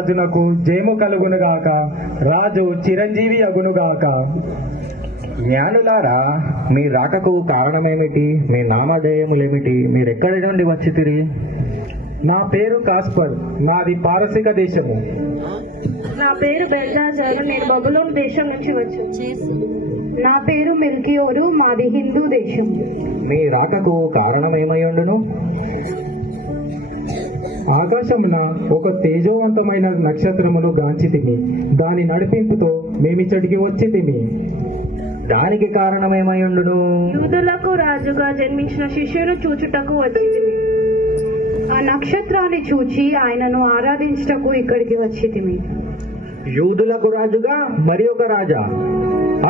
రాజునకు జయము కలుగునుగాక. రాజు చిరంజీవి అగునుగాక. జ్ఞానులారా, మీ రాకకు కారణమేమిటి? మీ నామధేయములేమిటి? మీరెక్కడి నుండి వచ్చితిరి? నా పేరు కాస్పర్, నాది పారసిక దేశము. నా పేరు బెల్షాజారు, నేను బబులోను దేశం నుంచి వచ్చాను. నా పేరు మెల్కియోరు, మాది హిందూ దేశం. మీ రాకకు కారణమేమయ్యుండును? ఆకాశమున ఒక తేజవంతమైన నక్షత్రమును గాంచితిమి, దాని నడిపింపుతో మేమిచ్చటికి వచ్చితిమి. దానికి కారణమేమయ్యుండును? యూదులకు రాజుగా జన్మించిన శిష్యును చూచుటకు వచ్చితిమి. ఆ నక్షత్రాన్ని చూచి ఆయనను ఆరాధించుటకు ఇక్కడికి వచ్చితిమి. యూదులకు రాజుగా మరి ఒక రాజా?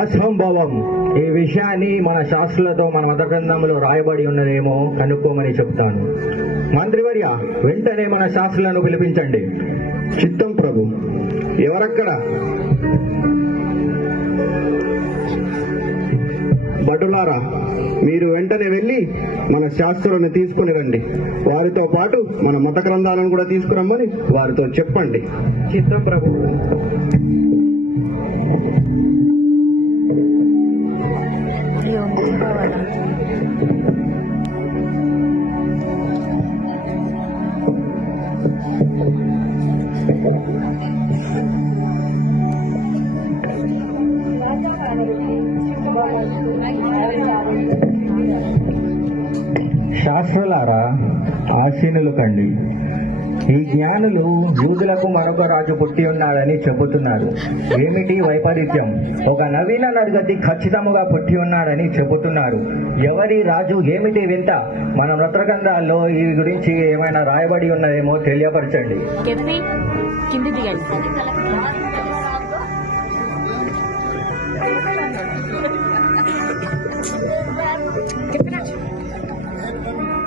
అసంభవం. ఈ విషయాన్ని మన శాస్త్రులతో మన మత గ్రంథంలో రాయబడి ఉన్నదేమో కనుక్కోమని చెప్తాను. మంత్రివర్య, వెంటనే మన శాస్త్రులను పిలిపించండి. చిత్తం ప్రభు. ఎవరక్కడ? భటులారా, మీరు వెంటనే వెళ్ళి మన శాస్త్రులను తీసుకుని రండి. వారితో పాటు మన మత గ్రంథాలను కూడా తీసుకురమ్మని వారితో చెప్పండి. చిత్తం ప్రభు. శాస్త్రులారా, ఆసీనులు కండి. ఈ జ్ఞానులు యూదులకు మరొక రాజు పుట్టి ఉన్నాడని చెబుతున్నారు. ఏమిటి వైపరీత్యం? ఒక నవీన నరగతి ఖచ్చితముగా పుట్టి ఉన్నాడని చెబుతున్నారు. ఎవరి రాజు? ఏమిటి వింత? మన మత గ్రంథాల్లో ఈ గురించి ఏమైనా రాయబడి ఉన్నదేమో తెలియపరచండి.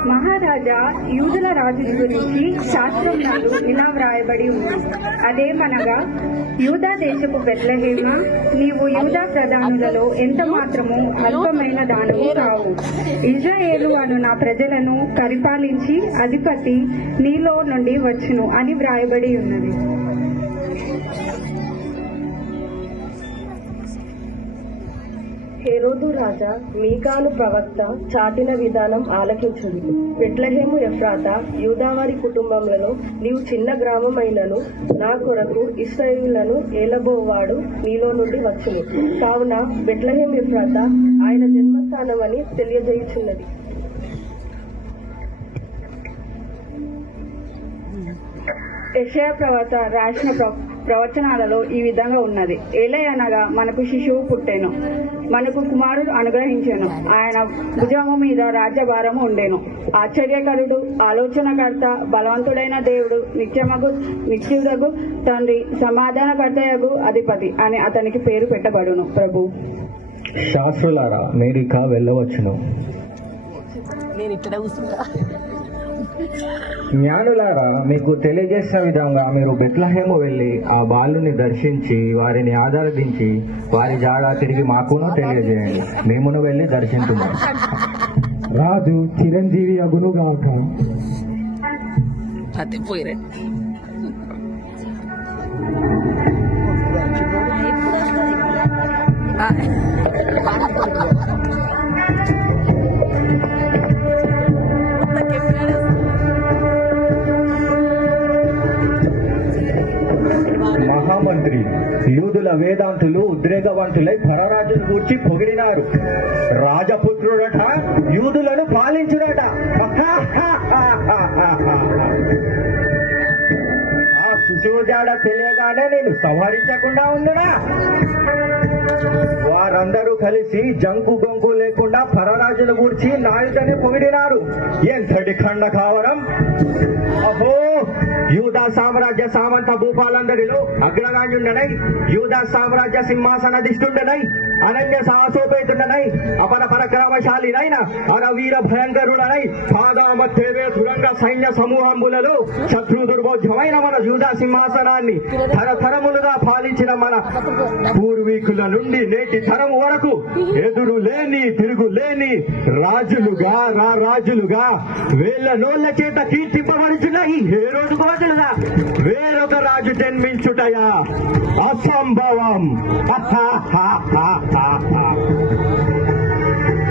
మహారాజా, యూదుల రాజుల గురించి శాస్త్రంలో ఇలా వ్రాయబడి ఉంది. అదేమనగా, యూదా దేశపు బెత్లెహేమ, నీవు యూదా ప్రధానులలో ఎంత మాత్రము అల్పమైన దానివి కావు. ఇజ్రాయేలు అను నా ప్రజలను పరిపాలించి అధిపతి నీలో నుండి వచ్చును అని వ్రాయబడి ఉన్నది. హేరోదు రాజా మీకాను ప్రవక్త చాటిన విధానం ఆలకించుడి. బెత్లెహేము ఎఫ్రాతా, యూదావారి కుటుంబములలో నీవు చిన్న గ్రామమైనను నా కొరకు ఇశ్రాయేలులను ఏలబోవాడు నీలో నుండి వచ్చును. కావున బెత్లెహేము ఎఫ్రాతా ఆయన జన్మస్థానమని తెలియజేయుచున్నది. యెషయా ప్రవక్త రాసిన ప్రవచనాలలో ఈ విధంగా ఉన్నది. ఏలయనగా మనకు శిశువు పుట్టెను, మనకు కుమారుడు అనుగ్రహించెను, ఆయన భుజము మీద రాజ్యభారము ఉండెను. ఆశ్చర్యకరుడు, ఆలోచనకర్త, బలవంతుడైన దేవుడు, నిత్యుడగు తండ్రి, సమాధానకర్తయగు అధిపతి అని అతనికి పేరు పెట్టబడును. ప్రభు. శాస్త్రులారా, మీరిక వెళ్ళవచ్చును. జ్ఞానులారా, మీకు తెలియజేసిన విధంగా మీరు బెత్లెహేము వెళ్ళి ఆ బాలుని దర్శించి వారిని ఆరాధించి వారి జాగా తిరిగి మాకును తెలియజేయండి. మేమును వెళ్ళి దర్శించున్నాం. రాజు చిరంజీవి అగునుగాక. మహామంత్రి, యూదుల వేదాంతులు ఉద్రేకవంతులై పరరాజును గూర్చి పొగిడినారు. రాజపుత్రుడట, యూదులను పాలించుడట. ఆ శిశువు జాడ తెలియగానే నేను సంహరించకుండా ఉండునా? వారందరూ కలిసి జంకు గొంకు లేకుండా పరరాజును గూర్చి నాయుడని పొగిడినారు. ఎంతటి ఖండ కావరం! అహో, యూదా సామ్రాజ్య సామంత భూపాలందరిలో అగ్రగాంజుండనై, యూదా సామ్రాజ్య సింహాసనధిష్ఠుండనై, అనన్య సాహసోపేతుండనై, అపర పరక్రమశాలినైన అరవీర భయంకరుడనై, పాదామధ్యవే తురంగ సైన్య సమూహంబులలో శత్రు దుర్బోధ్యమైన మన యూదా సింహాసనాన్ని తరతరములుగా పాలించిన మన పూర్వీకుల నుండి నేటి తరము వరకు ఎదురు లేని తిరుగు లేని రాజులుగా వేళ్ల నోళ్ల చేత కీర్తింపబడుచున్న ఈ హేరోదు రాజులుగా వేరొక రాజు జన్మించుటయా అసంభవం.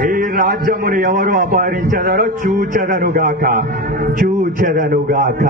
ఈ రాజ్యమును ఎవరు అపహరించదరో చూచెదనుగాక. చూచెదనుగాక.